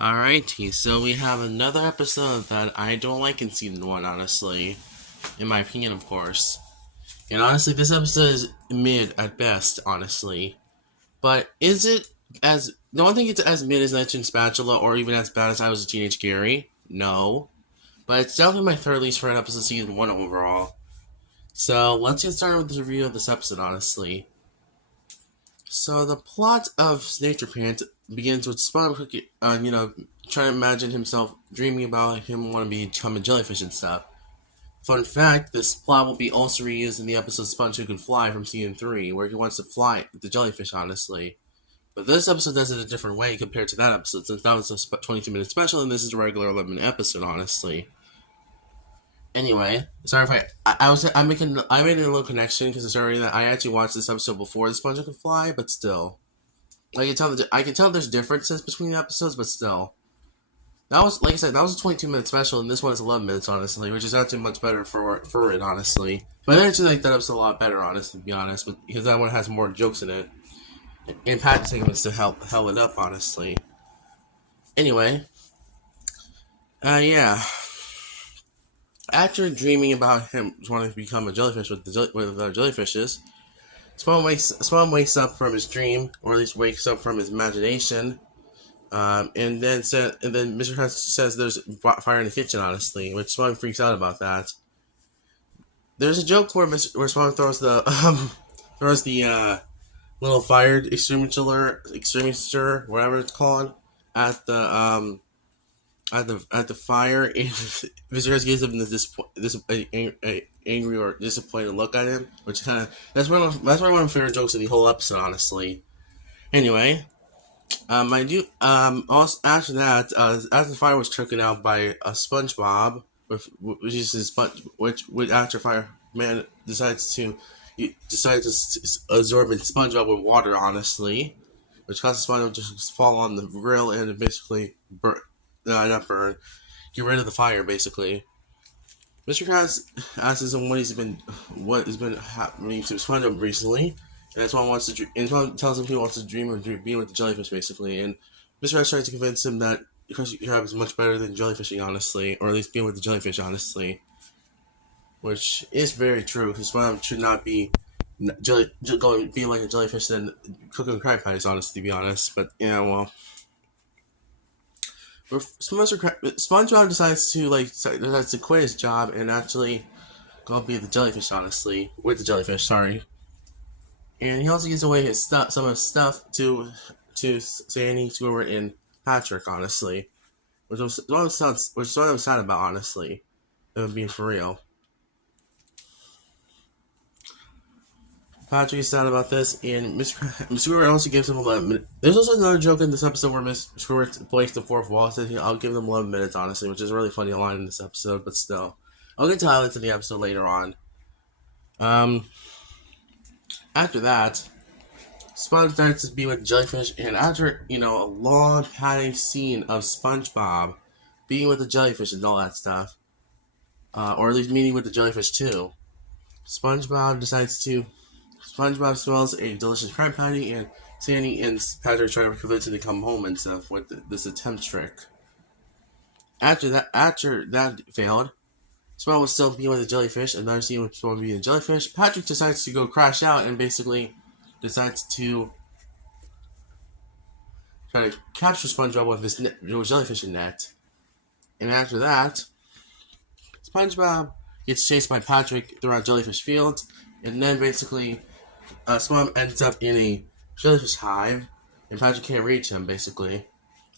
Alrighty, so we have another episode that I don't like in season 1, honestly. In my opinion, of course. And honestly, this episode is mid at best, honestly. But is it as. No one think it's as mid as Legend Spatula or even as bad as I Was a Teenage Gary? No. But it's definitely my third least favorite episode of season 1 overall. So let's get started with the review of this episode, honestly. So the plot of Nature Pants begins with Spongebob, trying to imagine himself dreaming about him wanting to become a jellyfish and stuff. Fun fact, this plot will be also reused in the episode Sponge Who Can Fly from season 3, where he wants to fly the jellyfish, honestly. But this episode does it a different way compared to that episode, since that was a 22-minute special and this is a regular 11-minute episode, honestly. Anyway, sorry if I made a little connection because it's already that I actually watched this episode before the Sponge Who Can Fly, but still. I can tell there's differences between the episodes, but still. That was, like I said, that was a 22-minute special, and this one is 11 minutes, honestly, which is actually much better for it, honestly. But I actually like that episode a lot better, honestly, to be honest, but because that one has more jokes in it. And Pat segments to help it up, honestly. Anyway, yeah. After dreaming about him wanting to become a jellyfish with the jellyfishes, Spawn wakes up from his dream, or at least wakes up from his imagination. And then Mr. Krabs says there's fire in the kitchen, honestly, which Spawn freaks out about that. There's a joke where Spawn throws the little fire extinguisher, whatever it's called, at the fire, and Mr. Krabs gives him this angry or disappointed look at him, which kind of that's one of my favorite jokes of the whole episode, honestly. Anyway, I do. Also, after that, after the fire was taken out by a Spongebob, which is his sponge, which after fireman decides to absorb and SpongeBob with water, honestly, which causes SpongeBob to just fall on the grill and basically burn, not burn, get rid of the fire, basically. Mr. Krabs asks him what has been happening to SpongeBob recently, and that's why he wants to. And Spawn tells him he wants to dream of being with the jellyfish, basically. And Mr. Krabs tries to convince him that Krusty Krab is much better than jellyfishing, honestly, or at least being with the jellyfish, honestly, which is very true. Because SpongeBob should not be being like a jellyfish than cooking crab patties, honestly, to be honest. But yeah, well. SpongeBob decides to quit his job and actually go be the jellyfish, honestly, with the jellyfish. Sorry, and he also gives away some of his stuff to Sandy, Squidward, and Patrick, honestly, which was what I'm sad about, honestly, if I'm being for real. Patrick is sad about this, and Mr. Squidward also gives him 11 minutes. There's also another joke in this episode where Mr. Squidward breaks the fourth wall and says, I'll give them 11 minutes, honestly, which is a really funny line in this episode, but still. I'll get to highlights of the episode later on. After that, Sponge starts to be with jellyfish, and after, a long padding scene of SpongeBob being with the jellyfish and all that stuff, or at least meeting with the jellyfish too, SpongeBob smells a delicious crab patty, and Sandy and Patrick try to convince him to come home and stuff with this attempt trick. After that failed, SpongeBob was still being with the jellyfish, another scene with SpongeBob being a jellyfish. Patrick decides to go crash out and basically decides to try to capture SpongeBob with his jellyfish net. And after that, SpongeBob gets chased by Patrick throughout Jellyfish Field, and then basically SpongeBob ends up in a jellyfish hive, and Patrick can't reach him, basically.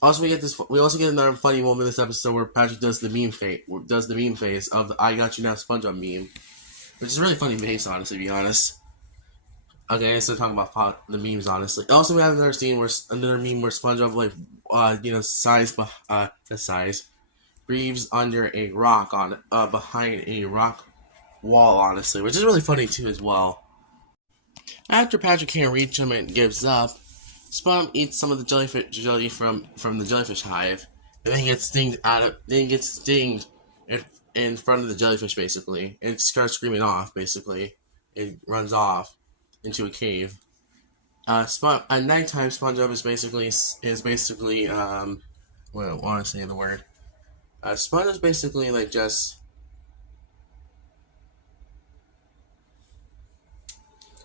Also, we also get another funny moment in this episode where Patrick does the meme face of the "I got you now" SpongeBob meme, which is really funny face, honestly, to be honest. Okay, so talking about the memes, honestly. Also, we have another meme where SpongeBob breathes under a rock behind a rock wall, honestly, which is really funny too as well. After Patrick can't reach him and gives up, SpongeBob eats some of the jellyfish jelly from the jellyfish hive, and then he gets stinged in front of the jellyfish, basically, and starts screaming off, basically. It runs off into a cave. At nighttime, SpongeBob is basically well, I want to say the word. Sponge is basically like just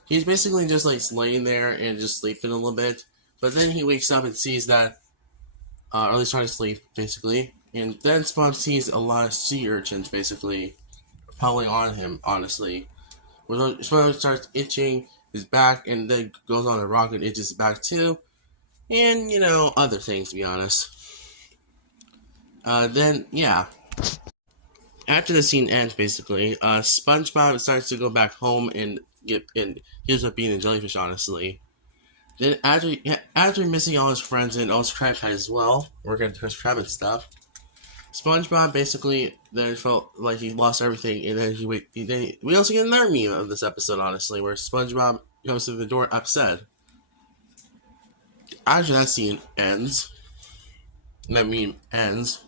he's basically just like laying there and just sleeping a little bit. But then he wakes up and sees that, or at least trying to sleep, basically. And then Sponge sees a lot of sea urchins basically piling on him, honestly. Sponge starts itching his back and then goes on a rock and itches his back too. And, other things, to be honest. Then, yeah. After the scene ends, basically, SpongeBob starts to go back home and he ends up being a jellyfish, honestly. Then after missing all his friends and all his crab guys as well, working at his crab and stuff, SpongeBob basically then felt like he lost everything, and then we also get another meme of this episode, honestly, where SpongeBob comes to the door upset. After that scene ends, that meme ends,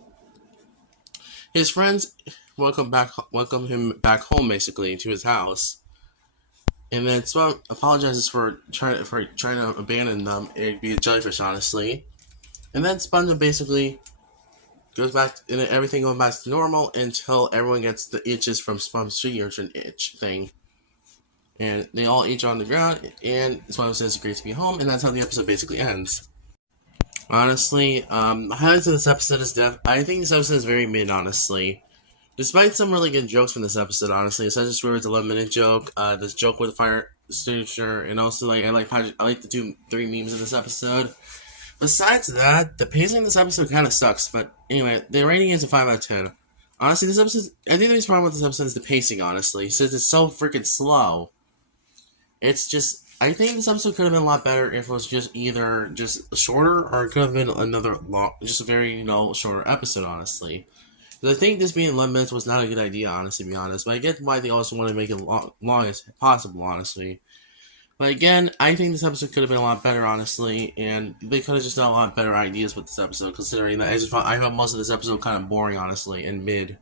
his friends welcome him back home, basically, to his house. And then Spong apologizes for trying to abandon them and be a jellyfish, honestly. And then SpongeBob basically goes back, and everything goes back to normal until everyone gets the itches from SpongeBob's sea urchin itch thing. And they all itch on the ground, and SpongeBob says it's great to be home, and that's how the episode basically ends. Honestly, the highlights of this episode is I think this episode is very mid, honestly. Despite some really good jokes from this episode, honestly, such as Squidward's 11-minute joke, this joke with the fire extinguisher, and also I like the three memes of this episode. Besides that, the pacing of this episode kind of sucks. But anyway, the rating is a 5 out of 10. Honestly, I think the biggest problem with this episode is the pacing. Honestly, since it's so freaking slow, it's just. I think this episode could have been a lot better if it was just either just shorter or it could have been another long, just a very shorter episode. Honestly. I think this being 11 minutes was not a good idea, honestly, to be honest. But I get why they also want to make it long as possible, honestly. But again, I think this episode could have been a lot better, honestly, and they could have just done a lot better ideas with this episode, considering that I found most of this episode kind of boring, honestly, and mid.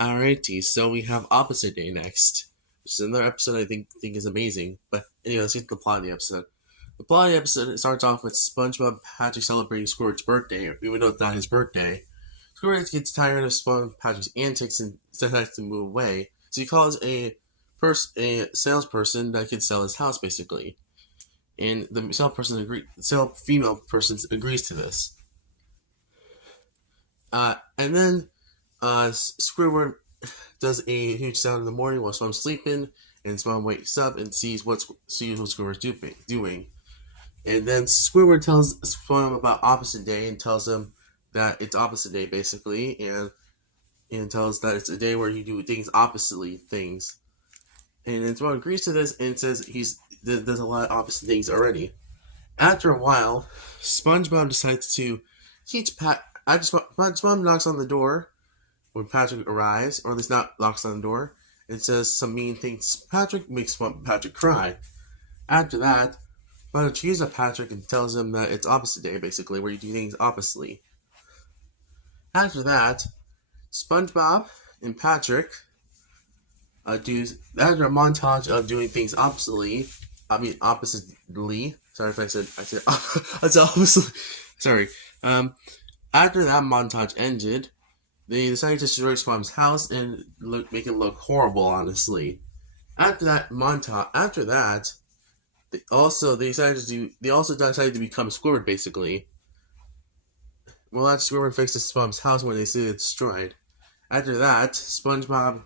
Alrighty, so we have Opposite Day next, which is another episode I think is amazing. But anyway, let's get to the plot of the episode. The plot of the episode starts off with SpongeBob Patrick celebrating Squidward's birthday, even though it's not his birthday. Squidward gets tired of SpongeBob Patrick's antics and decides to move away, so he calls a salesperson that can sell his house, basically. And the female person agrees to this. And then Squidward does a huge sound in the morning while SpongeBob's sleeping, and SpongeBob wakes up and sees what Squidward's doing. And then Squidward tells SpongeBob about Opposite Day and tells him that it's Opposite Day, basically, and tells that it's a day where you do things oppositely things. And then SpongeBob agrees to this and says does a lot of opposite things already. After a while, SpongeBob decides to teach SpongeBob knocks on the door when Patrick arrives, or at least not knocks on the door, and says some mean things. Patrick makes Patrick cry. After that, SpongeBob cheers at Patrick and tells him that it's Opposite Day, basically, where you do things oppositely. After that, SpongeBob and Patrick after a montage of doing things oppositely. Sorry if I said oppositely. Sorry. After that montage ended, they decided to destroy SpongeBob's house and make it look horrible. Honestly, after that, they also decided to become Squidward, basically. Well, after Squidward fixes SpongeBob's house when they see it destroyed. After that, SpongeBob,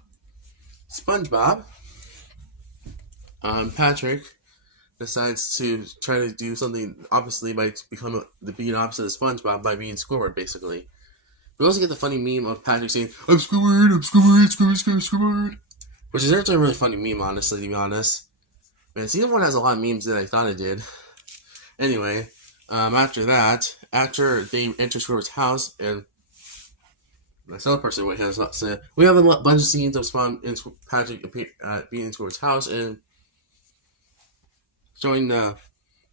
Patrick decides to try to do something oppositely by being opposite of SpongeBob by being Squidward, basically. We also get the funny meme of Patrick saying, I'm Squidward, which is actually a really funny meme, honestly, to be honest. Man, season 1 has a lot of memes that I thought it did. Anyway, after they enter Squidward's house, and myself personally has not said, we have a bunch of scenes of Patrick being in Squidward's house and showing the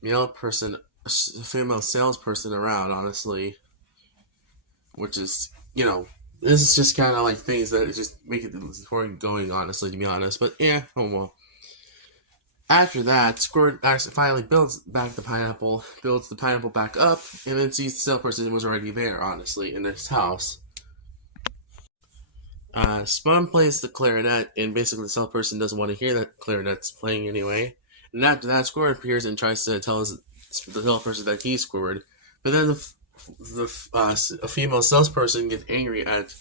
female salesperson around, honestly. Which is, this is just kind of like things that just make it the story going, honestly, to be honest. But yeah, oh well. After that, Squidward actually finally builds the pineapple back up, and then sees the salesperson was already there, honestly, in his house. Spun plays the clarinet, and basically the salesperson doesn't want to hear that clarinet's playing anyway. And after that, Squidward appears and tries to tell the salesperson that he's Squidward. But then a female salesperson gets angry at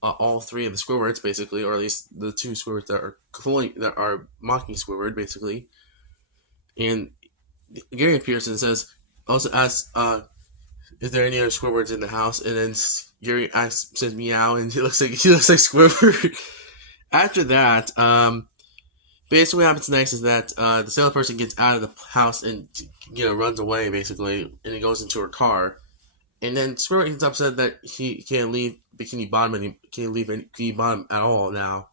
all three of the Squidwards, basically, or at least the two Squidwards that are mocking Squidward, basically. And Gary appears and also asks, "Is there any other Squidwards in the house?" And then Gary says meow, and he looks like Squidward. After that, basically what happens next is that the salesperson gets out of the house and runs away basically, and he goes into her car. And then Squidward gets upset that he can't leave Bikini Bottom and he can't leave Bikini Bottom at all now.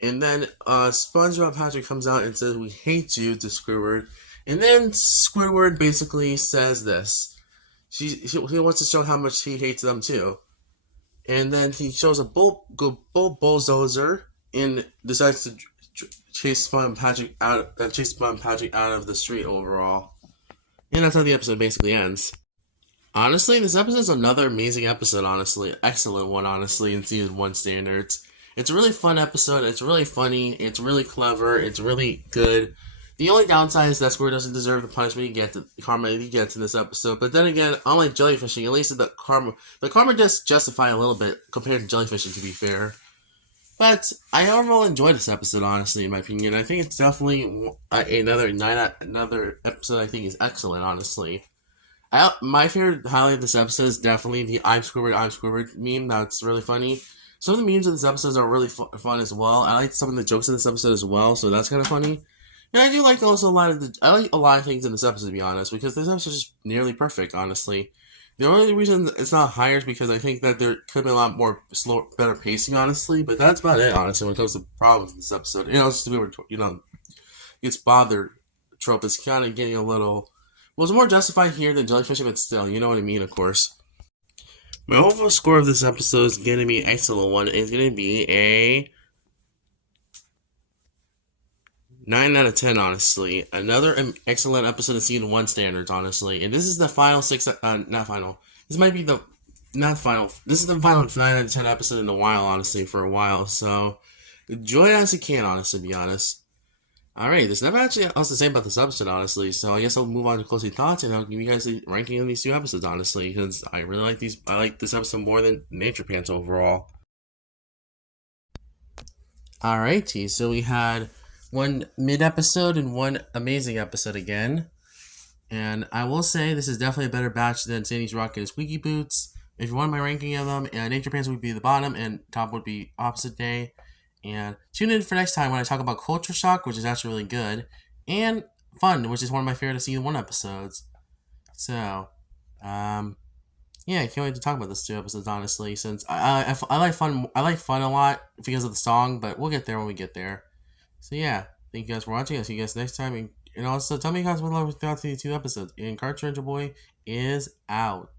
And then SpongeBob Patrick comes out and says, "We hate you" to Squidward. And then Squidward basically says this. He wants to show how much he hates them too. And then he shows a bulldozer and decides to chase SpongeBob Patrick out of the street overall. And that's how the episode basically ends. Honestly, this episode is another amazing episode, honestly. Excellent one, honestly, in season 1 standards. It's a really fun episode. It's really funny. It's really clever. It's really good. The only downside is that Squidward doesn't deserve the punishment the karma he gets in this episode. But then again, unlike jellyfishing, at least the karma does justify a little bit compared to jellyfishing, to be fair. But I overall enjoyed this episode, honestly, in my opinion. I think it's definitely another episode I think is excellent, honestly. My favorite highlight of this episode is definitely the I'm Squidward meme. That's really funny. Some of the memes of this episode are really fun as well. I like some of the jokes in this episode as well, so that's kind of funny. And I do like also I like a lot of things in this episode, to be honest, because this episode is just nearly perfect, honestly. The only reason it's not higher is because I think that there could be a lot more better pacing, honestly. But that's about it, honestly, when it comes to problems in this episode. Just to be gets bothered trope is kind of getting a little. Well, it's more justified here than jellyfishing, but still, you know what I mean, of course. My overall score of this episode is going to be an excellent one. It's going to be a 9 out of 10, honestly. Another excellent episode of season 1 standards, honestly. And this is the final not final. This might be the, not final. This is the final 9 out of 10 episode in a while, honestly, for a while. So, enjoy it as you can, honestly, to be honest. Alright, there's never actually else to say about this episode, honestly, so I guess I'll move on to closing thoughts, and I'll give you guys the ranking on these two episodes, honestly, because I really like these. I like this episode more than Nature Pants overall. Alrighty, so we had one mid-episode and one amazing episode again, and I will say this is definitely a better batch than Sandy's Rock and Squeaky Boots. If you want my ranking of them, Nature Pants would be the bottom, and top would be Opposite Day. And tune in for next time when I talk about Culture Shock, which is actually really good, and Fun, which is one of my favorite season 1 episodes. So, yeah, I can't wait to talk about those two episodes, honestly, since I like Fun. I like Fun a lot because of the song, but we'll get there when we get there. So yeah, thank you guys for watching. I'll see you guys next time, and also tell me guys what love thoughts of these two episodes. And Cartridge Boy is out.